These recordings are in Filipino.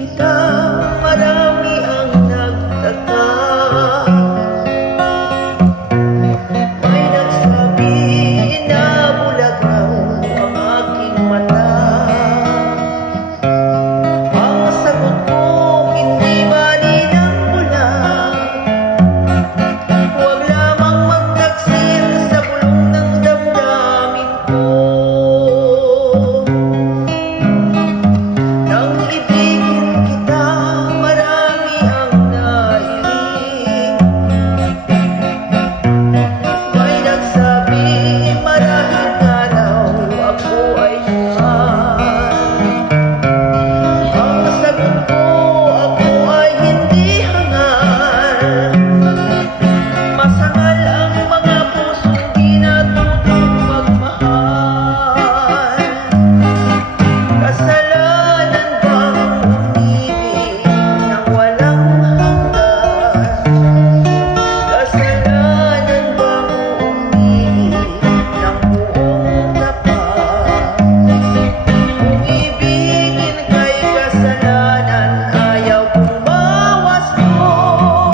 kita, marami ang nagtaka. May nagsabi na bulag raw ang aking mata. Ang sagot ko hindi malinang bulag. Huwag lamang magtaksil sa bulong ng damdamin ko. Nang ibigin kita, marami ang nahiling. May nagsabi marahil nga raw ako ay mahal. Ang sagot ko, ako ay hindi hangal. Masangal ang mga pusong di natutong magmahal. Kasalanan bang umibig nang walang hanggan? Kasalanan bang umibig ng buong tapat? Kung ibigin kay kasalanan, ayaw kong bawas mo.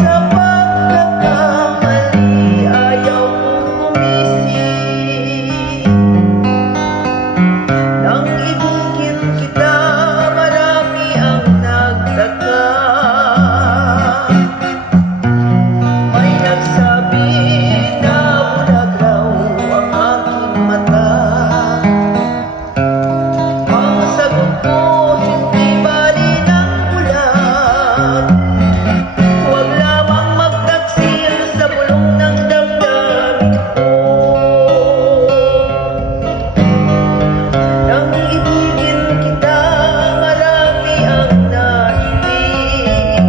Sa pagkakamali, ayaw kong gumising. Nang ibigin kita, marami ang nagtaka. May nagsabi na bulag raw ang aking mata. Ang sagot ko, hindi malinang bulag. Huwag lamang magtaksil sa bulong ng damdamin ko. Nang ibigin kita, marami ang nahiling.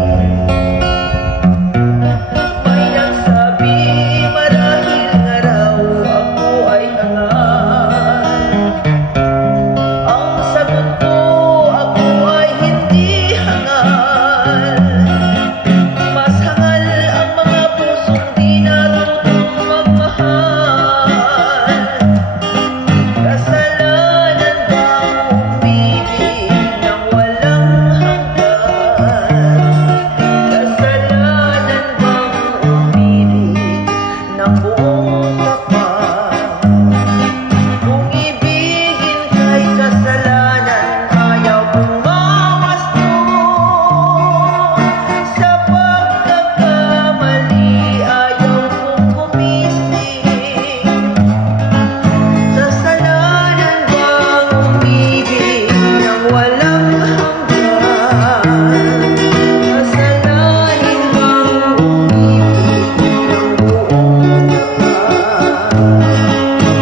May nagsabi marahil nga raw ako ay hangal. Ang sagot ko, ako ay hindi hangal. Mas hangal ang mga pusong di natutong magmahal. Kasalanan bang umibig nang walang hanggan? Kasalanan bang umibig ng buong tapat? Kung ibigin kay kasalanan, ayaw kong bawas doon. Sa pagkakamali, ayaw kong gumising. Kasalanan bang umibig nang walang hanggan? Kasalanan bang umibig ng buong tapat?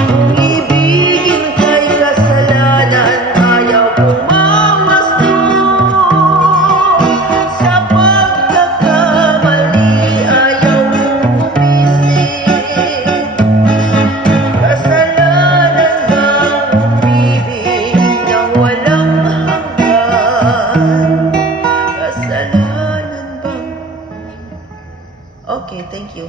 Kung ibigin kay kasalanan, ayaw kong bawas doon. Sa pagkakamali, ayaw kong gumising. Kasalanan bang umibig nang walang hanggan? Kasalanan bang... Okay, thank you.